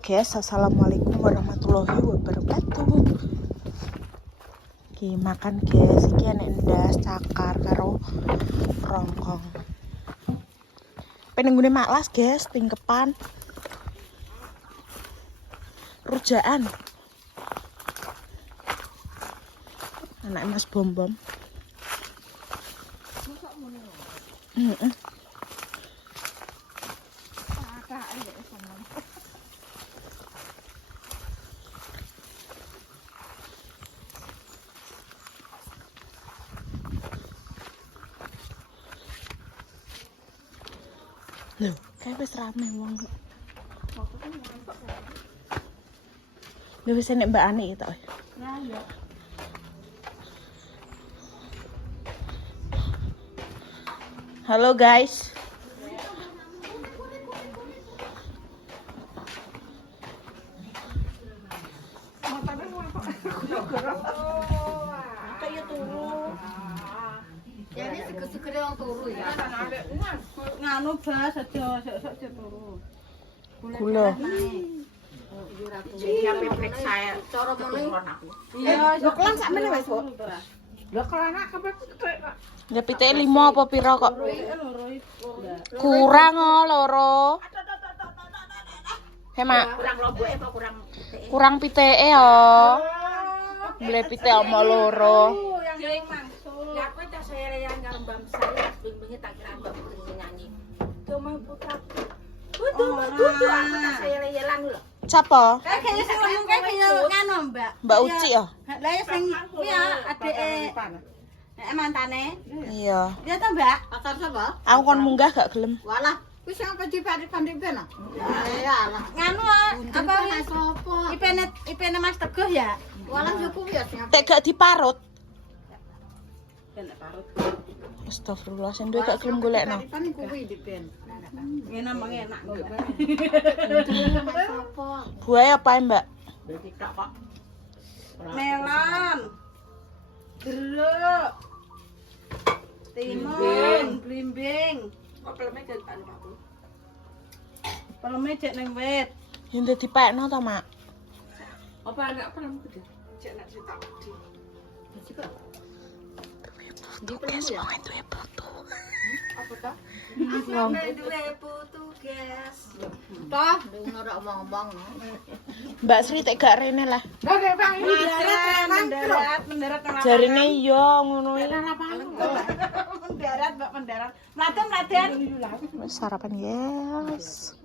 Guys, assalamualaikum warahmatullahi wabarakatuh. Ki makan guys, iki enek ndas cakar karo rongkong. Penenggune maklas guys, tingkepan. Rujaan. Anak Mas Bom-bom. Heeh. Loh, kayak wis rame wong. Lha wis enek Mbak Ani to. Nah, iya. Halo guys. Jadi seger-seger yang turu ya. Nganu bas aja sok turu. Gula. Jadi ape periksa Cara meneh aku. Iya, yo kelan sak meneh wis, Bu. Lah kelan kabeh kutek. Ya piteke 5 apa pira kok? Kurang loro. He mak, Kurang lomboke apa kurang kurang piteke yo. Beli pitek ama loro. yang maksud. Ya kowe tas sereyan karo Mbak saya bimbinge tak kira Mbak Putri nyanyi. Domah putra. Kudu aku tas sereyan lho. Siapa? Kayaknya sing ngomong kaya nganu, Mbak. Mbak Uci ya? Lah ya sing kuwi ya adike mantane. Iya. Ya ta, Mbak? pacar sapa? Aku kon munggah gak gelem. Walah, wis apa dipandhik-pandhik ben. Ya alah. Nganu apa Sapa? ipene Mas Teguh ya? Walah yo kuwi ya sing Tek gak diparut. Ben parut. Astagfirullah, sing duwe gak gelem golekno. Kan kuwi di ben. Ngene emang enak kok. Sapa? Buah apa Mbak? Melon. Jeruk. Timun, blimbing. Kok peleme jek tak aku. Peleme jek ning wit. Yen dipekno to, Mak? Apa anak pelem gede? Jek nek sitak gede. Guys, wong duwe putu. Apa ta? Wong Duwe putu, guys. Toh, ndung ora omong-omong. Mbak Sri tek gak rene lah. Oke, Bang. Mendarat. Jarine iya ngono iki. Mendarat, Mbak, mendarat. Mlaten. Wis sarapan, yes.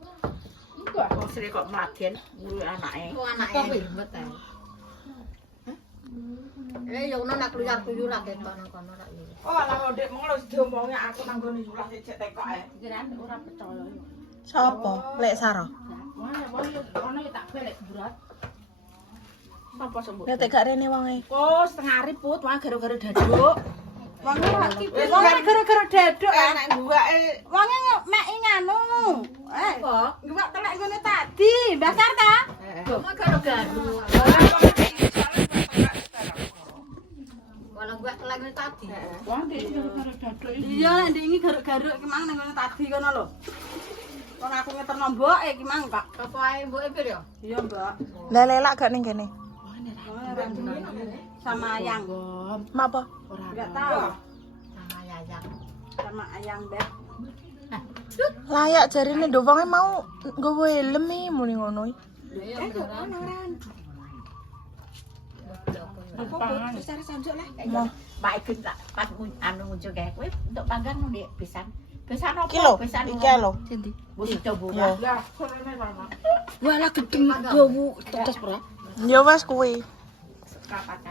Kok Sri kok mladen nguru anake. Ku anake ribet ae. Yo ono nak kluyar-kluyur lagi kono-kono rak yo. Oh, alah ndek mong lho diomongi aku nang ngene yulah cek tekok ae. Kirain ora percaya yo. Sopo? Lek Saro. Ono tak belek berat. Sapa sembuh? Lek tek gak rene wonge. Oh, setengah ribut wae gara-gara daduk. Wonge ora kipis. Wonge gara-gara daduk nek guwake. Wonge mek nganu. Apa? Guwak telek ngene tadi, Basar ta? Cuma garo-garo. Walau gua kelengin tadi. Wong iki gara-gara daduk. Iya, nek ndingi garuk-garuk iki mang nang ngene tadi kono lho. Wong aku ngeterno mbok iki mang, Kak. Apa ae mboke pir yo? Iya, Mbak. Lah lelak gak ning kene? Sama ayang. Mak apa? Enggak tahu. Sama Yayang. Sama ayang deh. Layak jarine nduk wonge mau nggowo helm iki muni ngono iki. Iya beneran. Besar sanjuk lah. Mau Mbak Igun tak pas anu muncul kayak kowe untuk panggang no Dik, pisan. Pisan opo? iki lho, Pisan iki lho. Wis coba. Ya. Lah, sorene Mama. Walah gedeng bau tetes pra. Ya wes kuwi.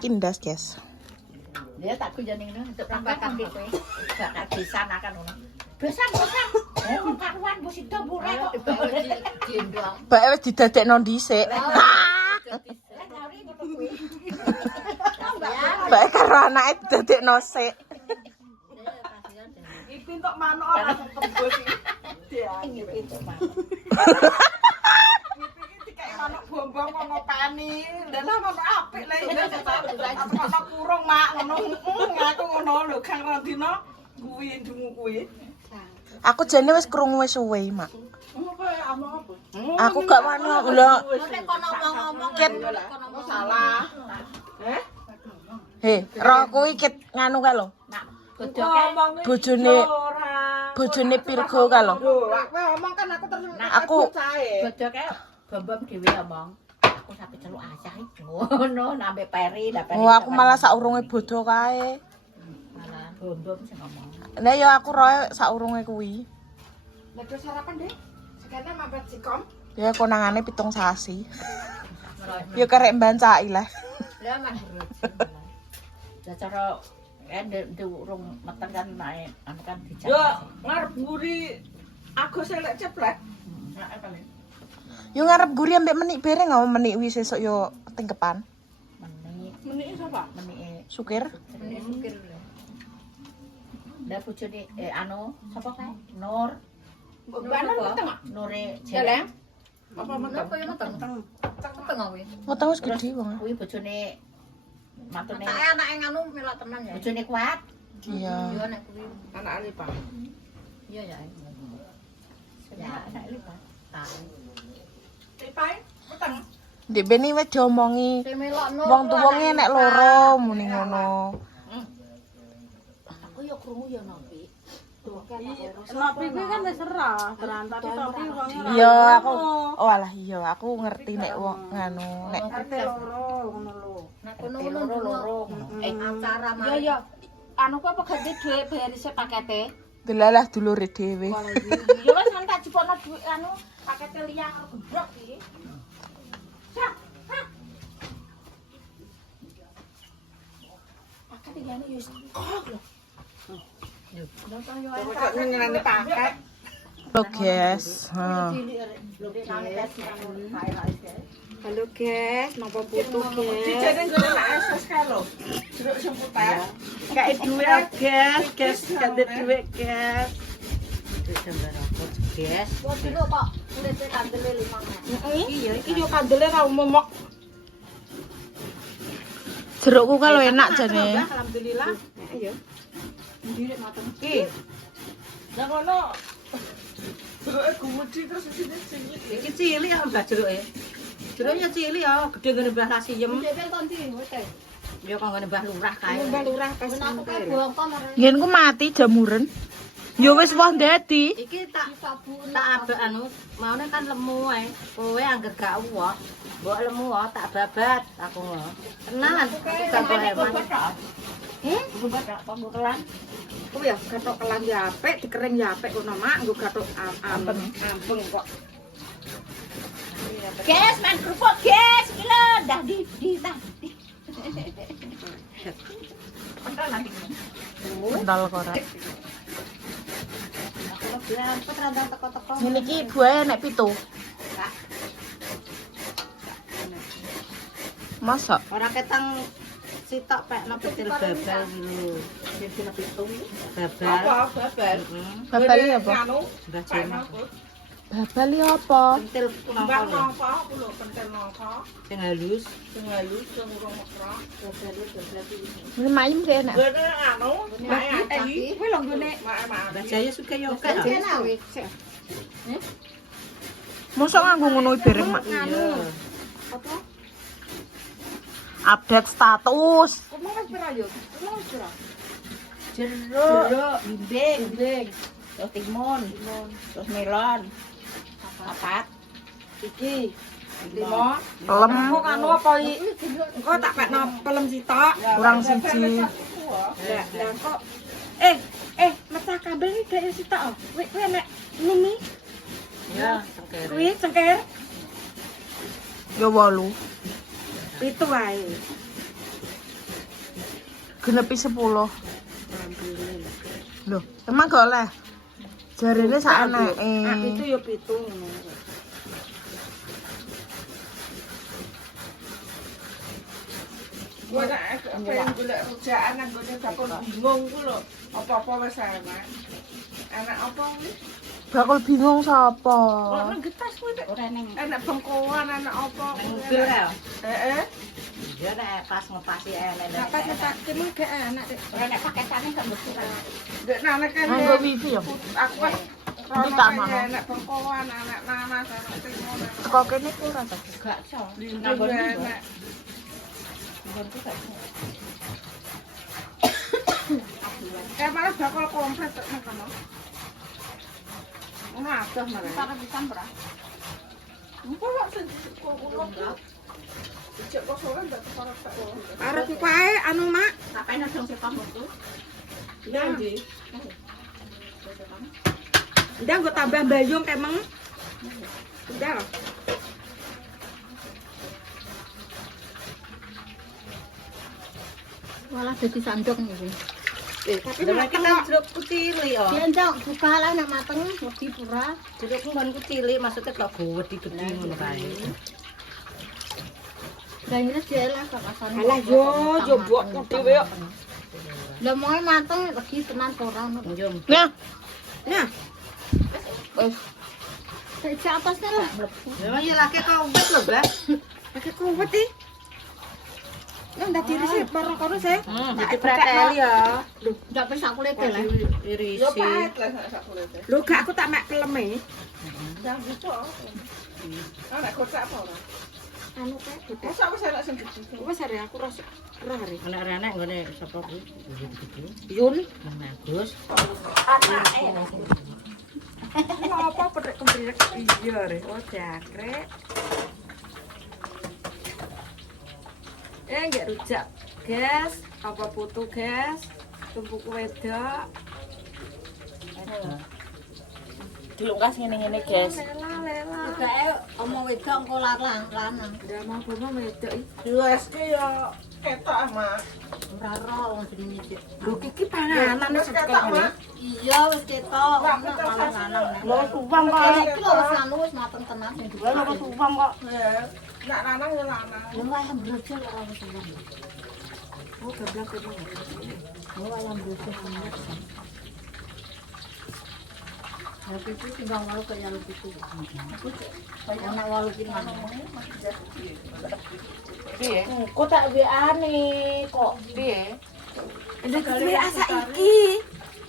Kindas, guys. Dia tak kujane ngono untuk Tambah panggang kaki kowe. kowe. Gak pisan akan ngono. Pisan. Oh, karuan wis itu bure kok. Gendong. Bae wis didadekno dhisik. Bae karo anake didadekno sik. Iki entuk manuk ora tembus iki. Iki entuk manuk. Iki manuk bombong kok ngopeni. Lah manuk apik lha iki ana kurung mak ngono. Aku ngono lho Kang Randina kuwi ndungu kuwi. Aku jane wis krungu wis suwe, Mak. Ngono kaya among apa? Aku gak wani lho. Nek kono ngomong Ket. kono salah. He, roh kuwi ket nganu ka lho. Bojone Virgo ka lho. Kowe ngomong kan aku terus Aku Godoke bom dhewe omong. Aku sampe celuk ayah iki. Ngono nambe peri, ndak peri. Oh, aku malah saurunge bodo kae. malah bom sing ngomong. Lah ya aku roe saurunge kuwi. Lek sarapan deh. Sekarang mampet sikom. Ya konangane 7 sasi. Ya karek mbancaki lah. Lah mah ya cara urung meteng kan naik anu kan dijak. Yo ngarep mburi aku selek ceplek. Nek paling Yo ngarep guri ambek menik bereng apa menik wis sesuk yo tingkepan. Meniki sapa? menike Sukir. menike sukir lho. Lah bojone anu sapa kae? Nur. Banan meteng. Nure Jeleng. Apa meteng? Apa ya meteng? Meteng kuwi. Weteng wis gedhe wong. Kuwi bojone matune. Tak anake nganu melok tenan ya. Bojone kuat. Iya. Yo nek kuwi. Anak Alipa. Iya ya. Ya anak lipat. Lipai meteng. Ndek beni wis diomongi. Sing melokno. Wong tuwonge nek loro muni ngono. Aku yo krungu yo nopi. Nopi kuwi kan wis serah, tapi topi wonge ora. Iya aku oh alah iya aku ngerti nek wong nganu nek Arte loro ngono lho. Nek kono loro. Acara mah. Yo yo. Anu ku apa ganti dhuwit bayar isih pakete? delalah dulure dhewe. Yo wis kan tak jupukno dhuwit anu pakete liya karo gebrok iki. Pakete liyane yo wis kok lho. Kok nyenengane pakai. Lo guys. Ha. Halo guys, napa butuh guys? Dijane ngene nek es kae lho. Jeruk semputan. Kae duit guys, ganti duit guys. Yes. Kok dulu kok urip kandele 5. Iya, iki yo kandele ra umum kok. Jerukku kalau enak jane. Alhamdulillah. Iya. Ndirek mateng. Ki. Lah ngono. Jeruke gumudi terus sini sini. Iki cilik ya mbah jeruke. Jeruknya cilik ya, gede ngene mbah Rasiem. Dhewe kon ndi wis. Ya kok ngene mbah lurah kae. Mbah lurah pas Ben aku kae bongkon ora. Ngenku mati jamuren. Yo wis wah dadi. Iki tak abek anu, maune kan lemu ae. Kowe angger gak uwoh, mbok lemu wae tak babat aku ngono. Tenan, aku gak boleh hemat. Babat apa mbok kelan? Kuwi ya gathok kelan ya apik, dikering ya apik ngono mak, nggo gathok ampeng kok. Guys, main kerupuk, guys. Iki lho, dah di dah. Pentol nanti. Pentol korek. Aku bilang, kok rada teko-teko. Ngene iki buahe nek 7. Masa? Ora ketang sitok pekno betil babal lho. Betil pitung babal. Apa babal? Babal iki apa? Anu, Mbah Jeno. Babal iki apa? Pentil Mbak napa? napa aku lho pentil napa? Sing halus. Sing halus sing urung mekrok. Ini mayem deh enak. Gene anu, mae ati. Kuwi lho nggone Mbah Jaya suka yo kan kak. enak wis. Mosok nganggo ngono bareng mak. Apa? Update status. Kamu wis pira yo? Kamu wis pira? Jeruk, bimbing, terus timun, terus melon. Papat. Iki 5. Pelem Kok anu apa iki? Engko tak pekno pelem sitok. kurang siji. Lah kok mecah kabel iki dhek sitok. Kuwi enek mini. Ya, cengkere. Kuwi cengker Yo 8. 7 wae. Genepi 10. Loh, emang gak oleh. Jarine sak eneke. Itu yo 7 ngono. Gua nek pengen golek rujakan nang gone dapur bingung ku lho. Apa-apa wis enak. Enak apa kuwi? Bakul bingung sapa? Kok nang getas kuwi nek Ora ning enak bengkoan enak apa? mobil ya. Heeh. Ya nek pas ngepasi enek. Apa tak kemeng gak enak. Ora nek paketane gak mesti. Dek nane kan Nganggo wifi ya? aku kan Ini tak mahal. Nek bengkoan, anak nanas, anak timun. Teko kene kurang ta. Gak iso. Lindung enek. Malah bakal komplit tok nang kono. Ono adoh malah. Cara bisa ora? Engko kok sing kok. Cek kok ora ndak kepara tak. Arep kae anu mak. Ngapain dong setan itu? Ya ndi? Udah gue tambah bayung emang. Udah. Malah jadi sandok nih. Tapi Kita mateng kok. jeruk cilik oh. Dia ndok buka lah nek mateng wedi pura. Jeruk nggonku cilik maksudnya kok gede-gede ngono kae. Lah ini dia lah kok asane. Alah yo mbokku dhewe yo. Lah mau mateng lagi tenan ora ngono. Nah, Nah, Sejak atasnya lah. Memang ya laki kau wet lho, Mbak. pakai kuwet iki. Lah ndak diri sih baru kono sih. Jadi preteli ya. Loh, ndak bisa kulit lah. Irisi. Yo pahit lah sak kulite. Lho gak aku tak mek keleme. Yang gitu. Ana kocak apa ora? Anu kae gede. Masa wis ana sing gede. Wes are aku ras hari. Anak-anak nggone sapa kuwi? Yun. Bagus. Apa pedek kembrek iya re. Oh jakrek. Nggak rujak, guys. Apa putu, guys? Tumpuk wedok. dilungkas ngene-ngene, guys. Lela. Kae omong wedok engko lanang. Udah mau bomo wedok iki. USG ya ketok ama. Ora ro wong jenenge cek. Lho kiki panganan Wis ketok ama. Iya wis ketok. Lanang. Lho tuwang kok. Iki lho wis anu wis mateng tenan sing dua. Lho tuwang kok. Nak lanang ya lanang. Lho ayam brojol ora wis tenan. Oh, gablak kene. Lho ayam brojol. Tapi itu tinggal walu kayak lu gitu. Anak walu gini mana? Piye? Kok tak WA-ne kok. Piye? Ada kuwi asa iki.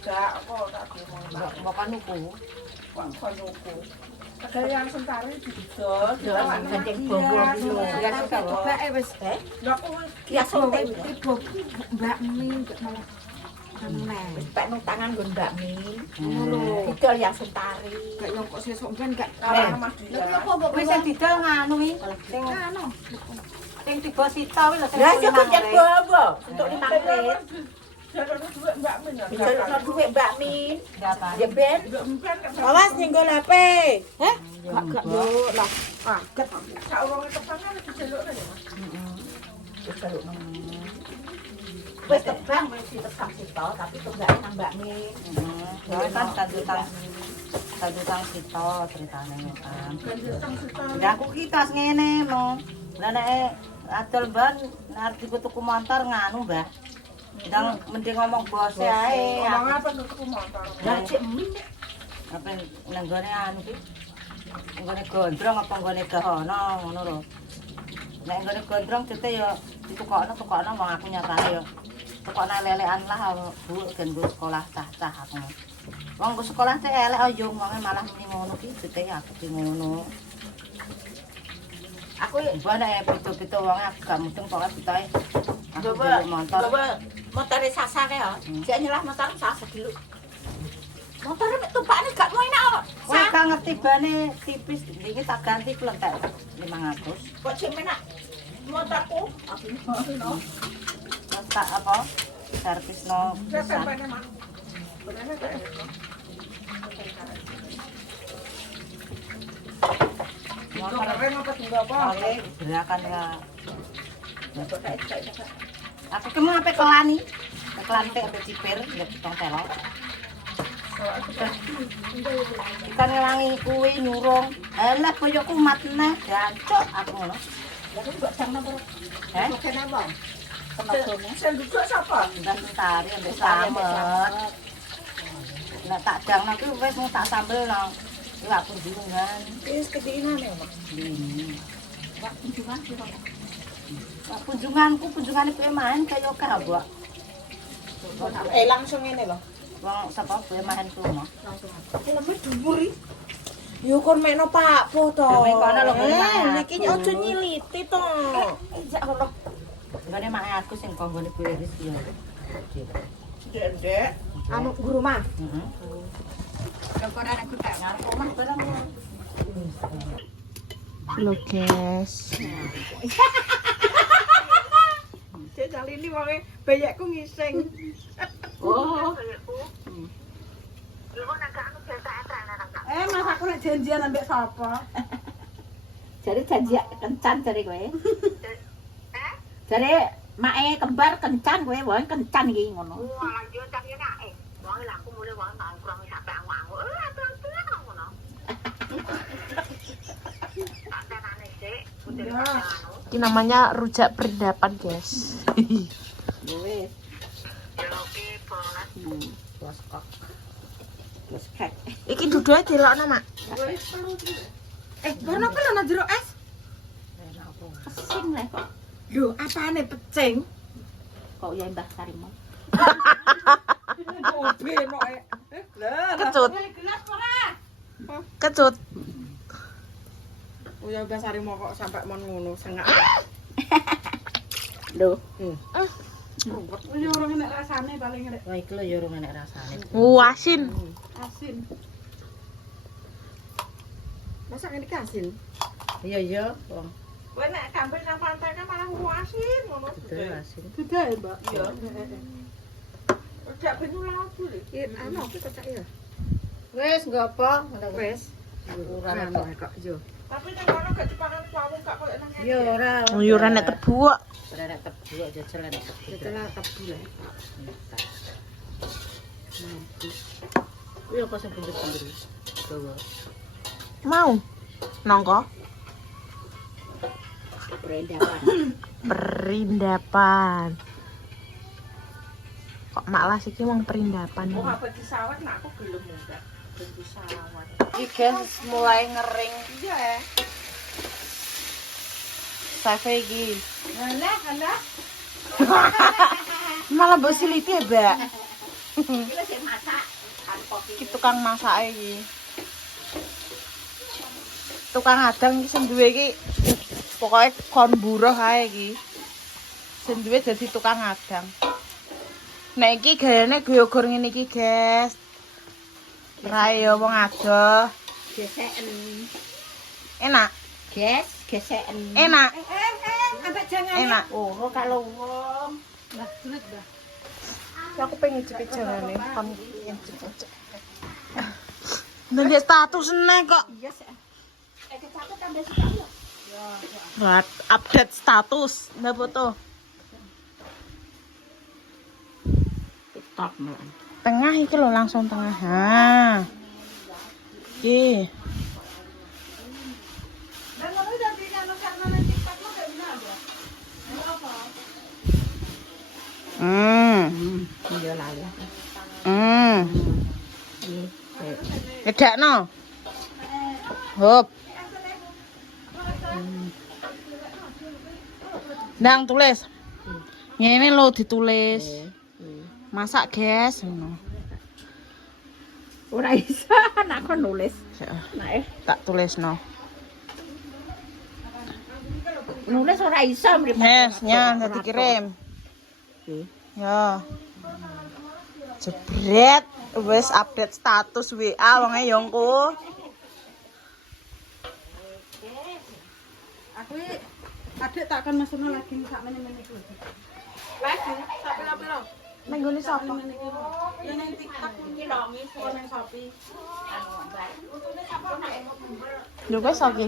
Gak kok tak ngomong. Makan nuku. Kok konuku. Ada yang sentari didol. Gandeng bonggol dulu. Ya sudah coba wis teh. Lha aku Ya sudah tiba Mbak Mi kok malah anu neh. Pak nang tangan nggon Mbak Min. Ngono. Didol yang sentari. Gak yo kok sesuk ben gak kalah Mas Lha Dia. kok kok wis didol nganu iki. Sing anu. sing tiba sita wis lho sing. Lah sing kucek bobo untuk 5 menit. Jangan duit Mbak Min ya. Dijalukno dhuwit Mbak Min. Dapat. Ya ben. Awas nyenggol HP. Heh? Gak yo lah. Ah, ket. Sak urunge kepangan dijalukne ya Mas. Dijalukno. Wis tebang wis ditekak sito tapi tunggake nang Mbak Min. Ya kan kadutang sita ceritane kan. Lah aku ki tas ngene no. Lah nek adol ban arep tuku motor nganu, Mbah. Ndang mending ngomong bose ae. Ngomong apa tuku motor. Lah cek Min. Apa nang gone anu ki? Nggone gondrong apa nggone gahono ngono lho. Nek nggone gondrong cete ya ditukokno wong aku nyatane ya. Tukokno lelekan lah Bu gen Bu sekolah cah-cah aku. Wong ku sekolah cek elek yo wonge malah muni ngono ki cete aku ki ngono. Aku nek beda-beda wonge aku gak mudeng pokoke bitahe. Coba motor. coba motore Sasa kae ya. Jek nyelah motor Sasa dulu. Motore mek tumpakne gak mau enak kok. Wah, gak ngerti bane tipis. Iki tak ganti klentek 500. Kok cek menak motorku. Aku ngono. Terus tak apa? Servisno pisan. Sampai Mas. Benernya gak enak. Motor Keren apa tinggal apa? oleh gerakan ya. Aku ki mau ape kelani. Kelantik ape cipir ndak ditong telo. Ikan ngelangi kuwi nyurung. Alah koyokku matne jancuk aku ngono. Lah kok jam napa? Heh, Kenapa? tenagane. Sing duduk sapa? Dan tari ambek slamet. Nek tak dang nang kuwi wis mung tak sambelno. Iwak kunjungan. Wis kedinane kok. Wak kunjungan piro? Wak kunjungane kuwi main kaya kabak. Langsung ngene lho. Wong sapa kowe mahen kuno. Lemah dhuwur iki. Yo kon mekno Pak Po to. Mek kono lho, kon maen Niki aku. aja nyiliti to. Jak ngono. Ngene mak aku sing konggone kowe wis ya. Dek. Anu guru mah. Heeh. Kok aku tak ngarep omah barang. Lho, guys. Cek kali ini wonge bayakku ngising. Oh. Mas aku nek janjian ambek sapa? Jadi janji kencan dari kowe. Jadi mae kembar kencan kowe, wae kencan iki ngono. Ini namanya rujak perindapan, guys. Wis. Bos kok. Bos kek. Iki duduhe dilokno, Mak. Barno apa lho jero es? Pesing lah kok. Lho, apane pecing? Kok ya Mbah Sarimo. Obe no e. Lah, Kecut. gelas ora? Kecut. Oh ya Mbak Sarimo kok sampai mon ngono sengak. Lho. Ini orang enak rasane paling enak. Wah iki lho ya urung enek rasane. Asin. Asin. Masa ini asin? Iya iya, wong. Kowe nek gampil nang pantai kan malah asin ngono. Betul asin. Sudah ya, Mbak? Iya. Rujak benyu labu iki. Anu iki kocak ya. Wis nggopo? Wis. Ora Anu kok. kok yo. Tapi nang kono gak dipangan pawung gak koyo nang Ya ora. Yo ora nek tebu kok. Ora nek tebu kok jajal nek tebu. Setelah tebu lah. Kuwi apa sing bunder-bunder? Dawa. Mau. Nongko. Perindapan. Perindapan. Kok malas iki wong perindapan. Oh, apa di sawat nak aku gelem enggak. Di sawat. Iki guys mulai ngering. Iya ya. Save iki. Alah. Malah mbok siliti ya, Mbak. Iki wis masak. Iki tukang masak iki. Tukang adang iki sing duwe iki pokoke kon buruh ae iki. Sing duwe dadi tukang adang. Nek iki gayane guyogor ngene iki, guys. Rae yo wong adoh. Geseken. Enak. Geseken. Enak. Ambek jangan. Enak. Oh, kalau wong. Lah, sulit dah. Aku pengen cepet jangane, kon pengen cepet. Nang status nek kok. Iya sih. Kecape tambah sekali. Buat update status, ndak foto. TikTok malah. Tengah iki lho langsung tengah. Ha. Iki. Dan ngono dadi anu karena nang TikTok lo gak benar ya. Apa? Iya lali. Edakno. Hop. Ndang tulis. Ngene lho ditulis. Masak, guys, ngono. Ora iso anak kon nulis. Nek Tak tulisno. nulis ora iso mripate. Yes, nyan dadi kirim. Ya. Jebret wis update status WA wonge yongku. Aku adik tak akan masukno lagi sak meneh-meneh iki. Lagi sak pira-pira. Nang gone sapa? Ya nang TikTok iki lho, ngisor nang Shopee. Anu, Mbak. Lho guys, oke.